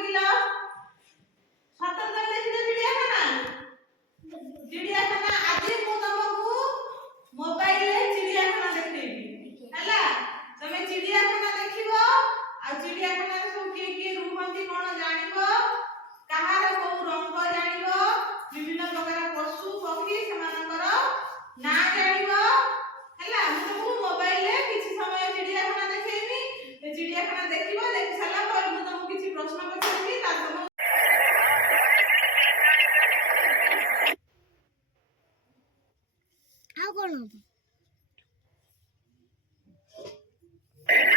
ଦେଖିଲ ସତରେ ତମେ ଦେଖିଛ ଚିଡ଼ିଆଖାନା ଆଜି ମୁଁ ତମକୁ ମୋବାଇଲରେ ଚିଡ଼ିଆଖାନା ଦେଖେଇବି ହେଲା ତମେ ଚିଡ଼ିଆଖାନା ଦେଖିବ ଆଉ ଚିଡ଼ିଆଖାନାରେ ସବୁ କିଏ କିଏ ରୁହନ୍ତି କଣ ଜାଣିବ କାହାର କୋଉ ରଙ୍ଗ ଜାଣିବ ବିଭିନ୍ନ ପ୍ରକାର ପଶୁ ପକ୍ଷୀ ସେମାନଙ୍କର ନାଁ ଜାଣିବ ହେଲା ମୁଁ ତମକୁ ମୋବାଇଲରେ କିଛି ସମୟ ଚିଡ଼ିଆଖାନା ଦେଖେଇବି ଏ ଚିଡ଼ିଆଖାନା ଦେଖିବ ଦେଖି ସାରିଲା ପରେ ମୁଁ ତମକୁ କିଛି ପ୍ରଶ୍ନ ପଚାରିବି ତା ତମ ଆଉ କଣ ହବ Thank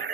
you.